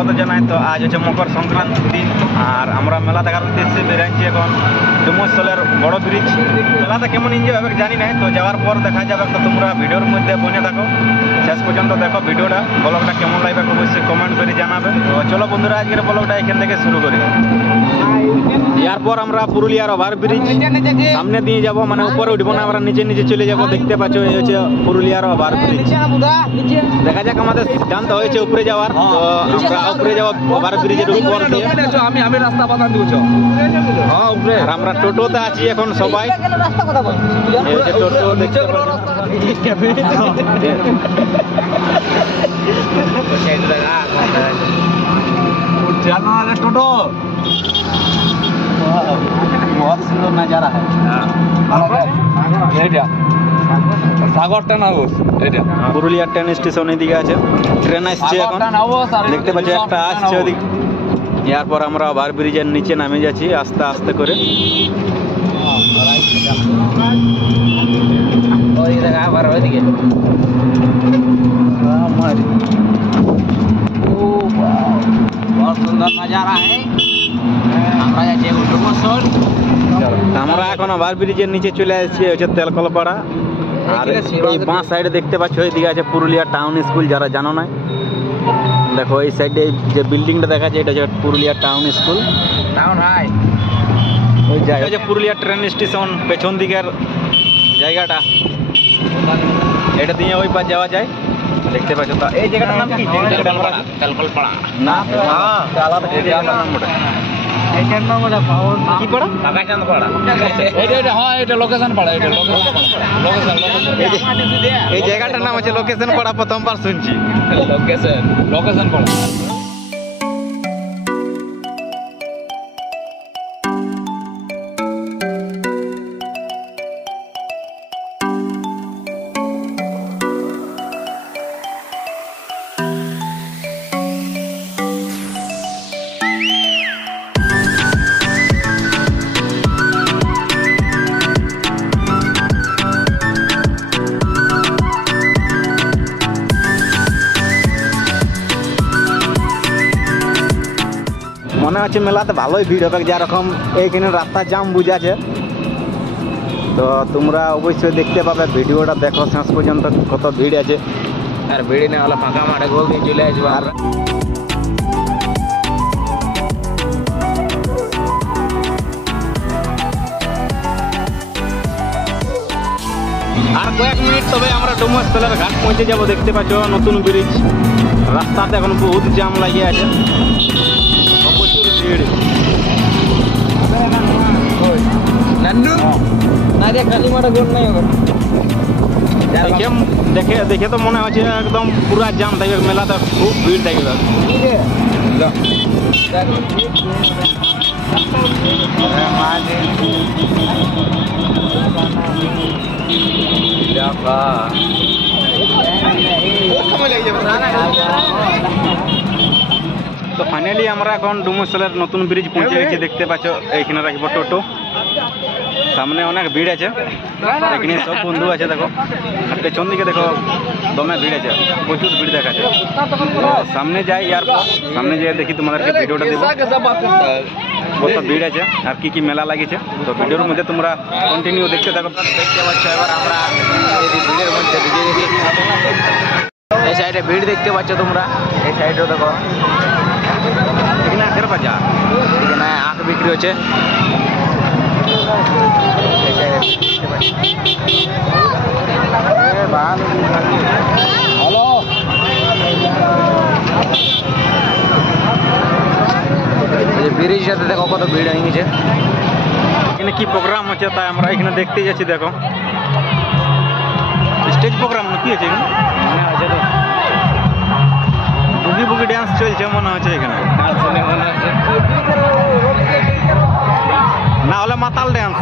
স্বাগত জানাই। তো আজ হচ্ছে মকর সংক্রান্তির দিন, আর আমরা মেলা দেখার উদ্দেশ্যে বেরাচ্ছি এখন ডুমস্থলের বড় ব্রিজ। মেলাতে কেমন এনজয় হবে জানি না, তো যাওয়ার পর দেখা যাবে। তো তোমরা ভিডিওর মধ্যে বনে থাকো, শেষ পর্যন্ত দেখো ভিডিওটা। ব্লগটা কেমন লাগবে অবশ্যই কমেন্ট করে জানাবে। তো চলো বন্ধুরা, আজকের ব্লগটা এখান থেকে শুরু করি। এরপর আমরা পুরুলিয়ার ওভারব্রিজ সামনে দিয়ে যাব, মানে উপরে উঠবো না, আমরা নিচে নিচে চলে যাব। দেখতে পাচ্ছ এই হচ্ছে পুরুলিয়ার ওভারব্রিজ। দেখা যাক, আমাদের সিদ্ধান্ত হয়েছে উপরে যাওয়ার। তো আমরা উপরে যাব ওভারব্রিজের উপর দিয়ে। আমি রাস্তা বাধা দিচ্ছ। আর আমরা টোটোতে আছি এখন সবাই। এই হচ্ছে টোটো, দেখতে টোটো बहुत सुंदर नजारा है। সাগরটা নাও, এটা পুরুলিয়া ট্রেন স্টেশন এদিকে আছে, ট্রেন আসছে এখন। দেখতে পাচ্ছি একটা আসছে ওদিকে। এরপর আমরা ওভার ব্রিজের নিচে নামে যাচ্ছি আস্তে আস্তে করে। बहुत सुंदर नजारा है। আমরা যাচ্ছি ডুমস্থল। আমরা এখন ওভার ব্রিজের নিচে চলে আসছি, হচ্ছে তেলকলপাড়া। আর এই বাঁ সাইডে দেখতে পাচ্ছ এইদিকে আছে পুরুলিয়া টাউন স্কুল। যারা জানো না, দেখো এই সাইডে যে বিল্ডিংটা দেখা যায়, এটা হচ্ছে Purulia town school. Town high ওই জায়গা যে পুরুলিয়া ট্রেন স্টেশন পেছন দিকের জায়গাটা, এটা দিয়ে ওই পার যাওয়া যায়। দেখতে পাচ্ছ তো এই জায়গাটার নাম কি? তেলকলপাড়া না, আলাদা এই জায়গাটার নাম ওটা এটার নাম ওটা পাওয়ার কি পাড়া? কাকাচাঁদ পাড়া। এটা হ্যাঁ, এটা লোকেশন পাড়া। এটা লোকেশন এই জায়গাটার নাম হচ্ছে লোকেশন পাড়া। প্রথমবার শুনছি লোকেশন পাড়া। মনে হচ্ছে মেলাতে ভালোই ভিড় হবে, যেরকম এইখানে রাস্তা জাম বুঝাছে। তো তোমরা অবশ্যই দেখতে পাবে, ভিডিওটা দেখো শেষ পর্যন্ত কত ভিড় আছে। আর ভিড় না হলে ফাঁকা মাঠে গোল দিয়ে চলে আসবো। আর কয়েক মিনিট তবে আমরা ডুমস্থলের ঘাট পৌঁছে যাব। দেখতে পাচ্ছ নতুন ব্রিজ, রাস্তাতে এখন বহুত জাম লাগিয়ে আছে, প্রচুর ভিড়। দেখে দেখে তো মনে হচ্ছে একদম পুরা জাম থাকবে, মেলাতে খুব ভিড় থাকবে। তো ফাইনালি আমরা এখন ডুমস্থলের নতুন ব্রিজ পৌঁছে গেছি। দেখতে পাচ্ছ এইখানে রাখবো টোটো, সামনে অনেক ভিড় আছে। এখানে সব বন্ধু আছে দেখো, আর পেছন দিকে দেখো দমে ভিড় আছে, প্রচুর ভিড় দেখাচ্ছে। সামনে যাই, এরপর সামনে যেয়ে দেখি তোমাদেরকে ভিডিওটা দেবো কত ভিড় আছে আর কি কি মেলা লাগিয়েছে। তো ভিডিওর মধ্যে তোমরা কন্টিনিউ দেখতে থাকো। দেখতে পাচ্ছ এবার আমরা এই ভিড়ের মধ্যে ঢুকে গেছি। এই সাইডে ভিড় দেখতে পাচ্ছ তোমরা, এই সাইডেও দেখো এখানে আখের বাজার, এখানে আখ বিক্রি হচ্ছে। হ্যালো, ব্রিজের সাথে দেখো কত ভিড় হয়ে গেছে। এখানে কি প্রোগ্রাম হচ্ছে তাই আমরা এখানে দেখতে যাচ্ছি। দেখো স্টেজ প্রোগ্রাম না কি আছে এখানে, মনে হচ্ছে তো বুগি বুগি ডান্স চলছে মনে হচ্ছে এখানে, না হলে মাতাল ডান্স,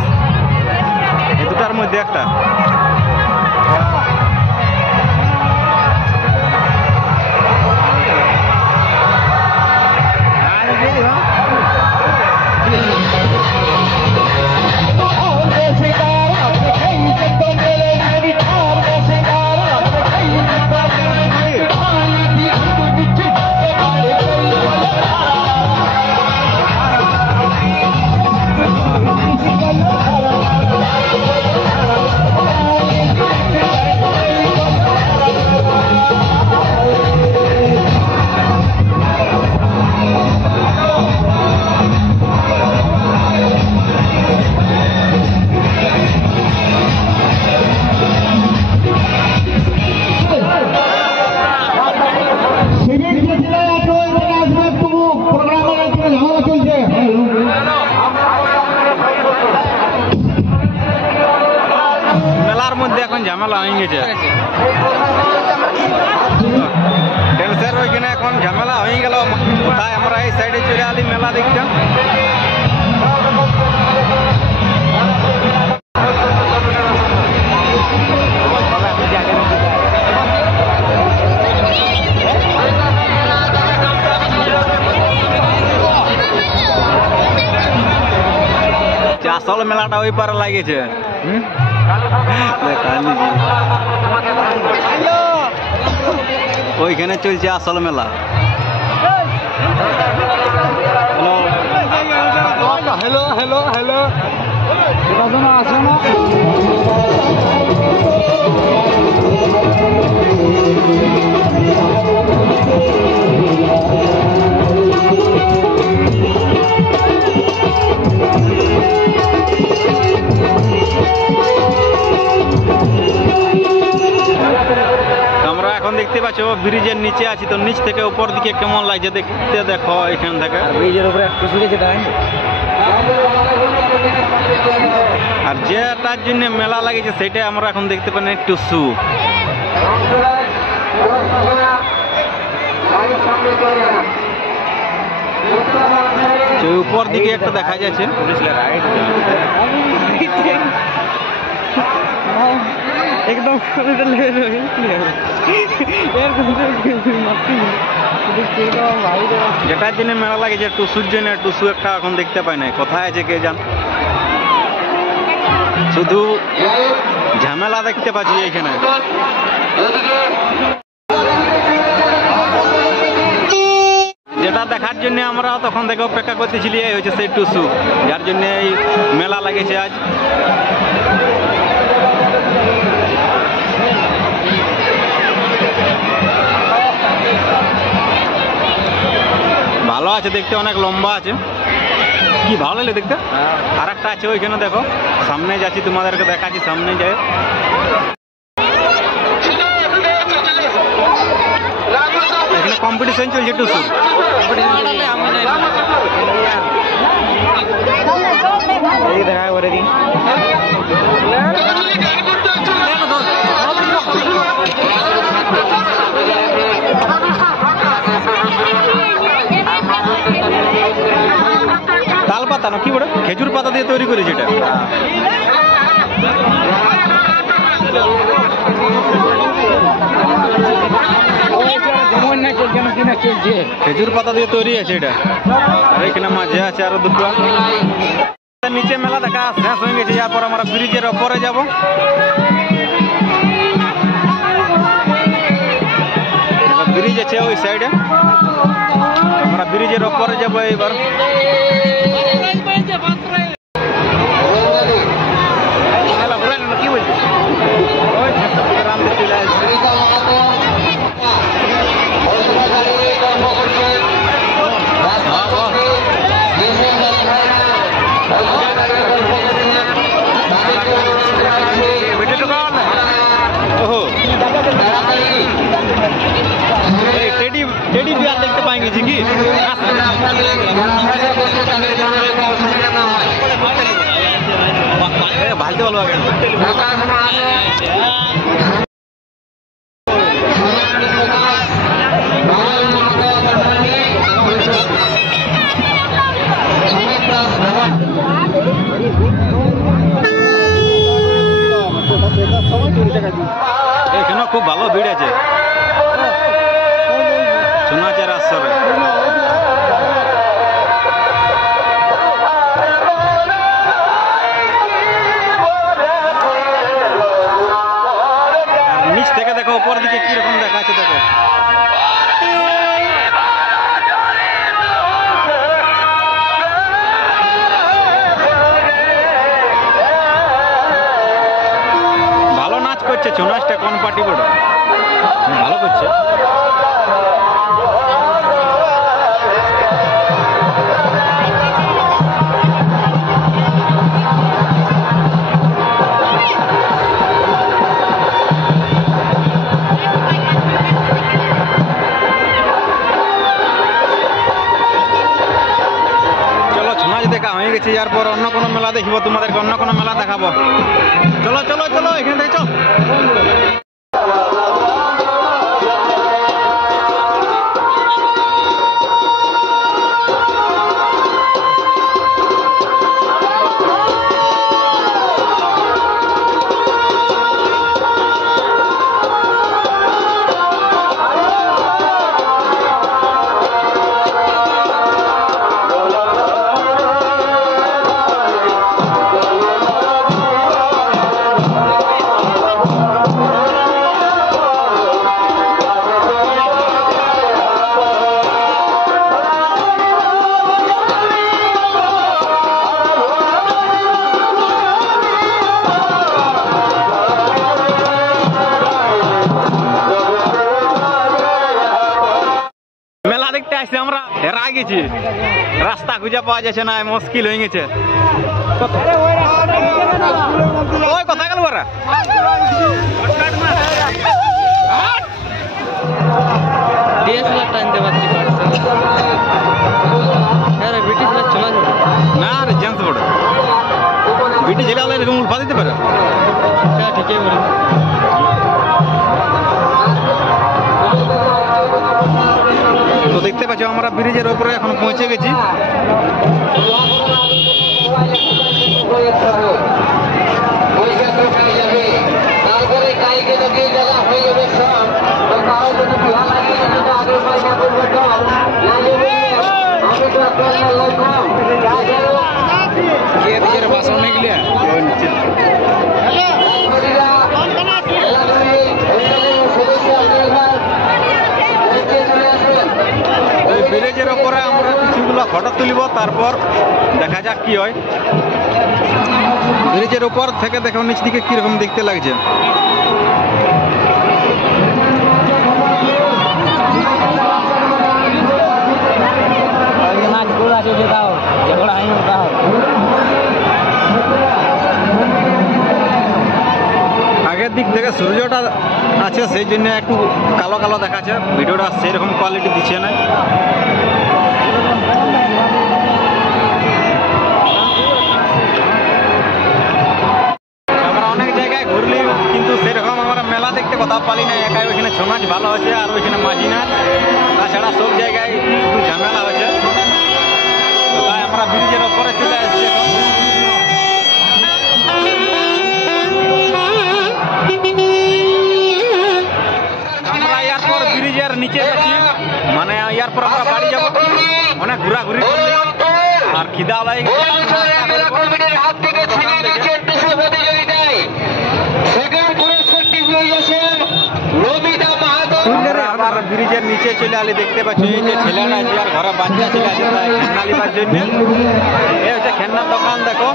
এই দুটার মধ্যে একটা। মেলার মধ্যে এখন ঝামেলা হয়ে গেছে, ড্যান্সের ওইখানে এখন ঝামেলা হয়ে গেল, তাই আমরা এই সাইডে চলে আলি মেলা দেখতে। আসল মেলাটা ওই পারে লাগিয়েছে, ওইখানে চলছে আসল মেলা। হ্যালো হ্যালো হ্যালো, আসো না। আমরা এখন দেখতে পাচ্ছ ব্রিজের নিচে আছি, তো নিচ থেকে উপর দিকে কেমন লাগছে দেখতে, দেখো এখান থেকে ব্রিজের উপরে আর যেটার জন্য মেলা লাগিয়েছে সেটাই আমরা এখন দেখতে পাই টুসু। উপর দিকে একটা দেখা যাচ্ছে, একদম যেটার জন্য মেলা লাগেছে টুসুর জন্য, টুসু একটা এখন দেখতে পাই না, কোথায় আছে কে জান, শুধু ঝামেলা দেখতে পাচ্ছি এখানে। যেটা দেখার জন্য আমরা তখন থেকে অপেক্ষা করতেছিলি, এই হচ্ছে সেই টুসু, যার জন্য এই মেলা লাগেছে আজ। ভালো আছে দেখতে, অনেক লম্বা আছে, কি ভালো লাগলে দেখতে। আর একটা আছে ওইখানে দেখো, সামনে যাচ্ছি তোমাদেরকে দেখাচ্ছি, সামনে যায়। এখানে কম্পিটিশন চলছে টুসু, দেখা করে দিন। তাল পাতা না কি বলে, খেজুর পাতা দিয়ে তৈরি করেছে এটা। খেজুর পাতা দিয়ে তৈরি আছে এটা, আর এখানে মাঝে আছে আরো দুটো। নিচে মেলা দেখা শেষ হয়ে গেছে, যারপর আমরা ব্রিজের ওপরে যাব। ব্রিজ আছে ওই সাইডে, আমরা ব্রিজের ওপরে যাবো এবার। কি বলছিস? टेडी बिहार देखते पाएंगे जी की भालते वालों এখানে খুব ভালো ভিড় আছে সোনাচার আসরে। নিচ থেকে দেখো উপর দিকে কিরকম দেখাচ্ছে দেখো। ভালো নাচ করছে ছৌ নাচটা, কোন পার্টি বড় ভালো করছে। দেখা হয়ে গেছে, যার পর অন্য কোনো মেলা দেখব, তোমাদেরকে অন্য কোনো মেলা দেখাবো। চলো চলো চলো এখান থেকে গাইছে আমরা হেরা গেছি, রাস্তা খুঁজে পাওয়া যাচ্ছে না, মুশকিল হয়ে গেছে। ওই কথা গেল বরা টানতে পারছি ব্রিটিশ চলা যাবে না রে, জেন্টস বড় বিটি জেলা এরকম উল্ফা দিতে পারে। ঠিকই বলি। তো দেখতে পাচ্ছ আমরা ব্রিজের উপরে এখন পৌঁছে গেছি। ব্রিজের উপরে আমরা কিছুগুলো ফটো তুলব, তারপর দেখা যাক কি হয়। ব্রিজের উপর থেকে দেখো নিচ দিকে কিরকম দেখতে লাগছে। আগের দিক থেকে সূর্যটা আছে, সেই জন্য একটু কালো কালো দেখাচ্ছে, ভিডিওটা সেরকম কোয়ালিটি দিচ্ছে না। আমরা অনেক জায়গায় ঘুরলি, কিন্তু সেরকম আমরা মেলা দেখতে কোথাও পালি না। একাই ওইখানে ছৌ নাচ ভালো হচ্ছে, আর ওইখানে মাঝি নাচ, তাছাড়া সব জায়গায় একটু ঝামেলা হচ্ছে। তাই আমরা ব্রিজের ওপরে চলে আসছি এখন। আমরা এরপর ব্রিজের নিচে গেছি, মানে এরপর আমরা বাড়ি যাবো। অনেক ঘোরাঘুরি করলি আর খিদা লাই আবার ব্রিজের নিচে চলে আলি। দেখতে পাচ্ছি এই যে ছেলেটা আছে আর ঘরে বাচ্চা ছেলে আছে, তাই খেলনা লিবার জন্য এই হচ্ছে খেলনার দোকান। দেখো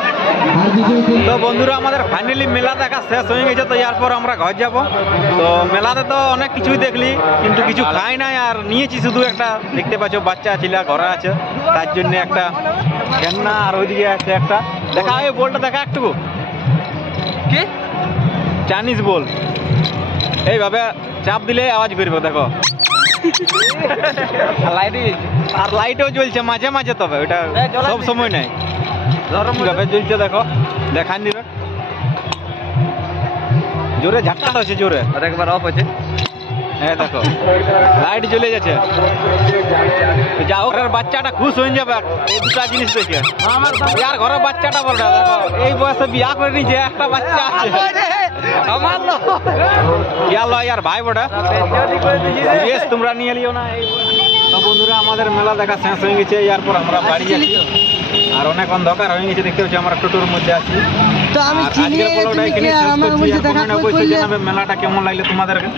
তো বন্ধুরা, আমাদের ফাইনালি মেলা দেখা শেষ হয়ে গেছে। তো এরপর আমরা ঘর যাব। তো মেলাতে তো অনেক কিছুই দেখলি, কিন্তু কিছু খাই নাই, আর নিয়েছি শুধু একটা, দেখতে পাচ্ছ বাচ্চা ছেলে ঘরে আছে, তার জন্য একটা খেলনা। আর ওইদিকে আছে একটা, দেখা ওই বলটা দেখা একটু কি চাইনিজ বল, এইভাবে চাপ দিলে আওয়াজ করবে। দেখো আর লাইটও জ্বলছে মাঝে মাঝে, তবে ওটা সব সময় নাই, কিভাবে জ্বলছে দেখো, দেখান দিবে। জোরে ঝাটকা হচ্ছে, জোরে একবার অফ হচ্ছে। হ্যাঁ দেখো লাইট জ্বলে যাচ্ছে। যাও, ঘরের বাচ্চাটা খুশ হয়ে যাবে এই দুটা জিনিস দেখে। আর ঘরের বাচ্চাটা বলটা দেখো, এই বয়সে বিয়া করে নিয়েছে, একটা বাচ্চা আছে আমার ইয়ার ভাই বড়া, তোমরা নিয়ে লিও না। তো বন্ধুরা, আমাদের মেলা দেখা শেষ হয়ে গেছে। এরপর আমরা বাড়ি যাচ্ছি, আর অনেক অন্ধকার হয়ে গেছে। দেখতে পাচ্ছি আমরা টোটোর মধ্যে আছি। তো আমি আজকের ব্লগটা এখানে শেষ করছি। মেলাটা কেমন লাগলো তোমাদেরকে?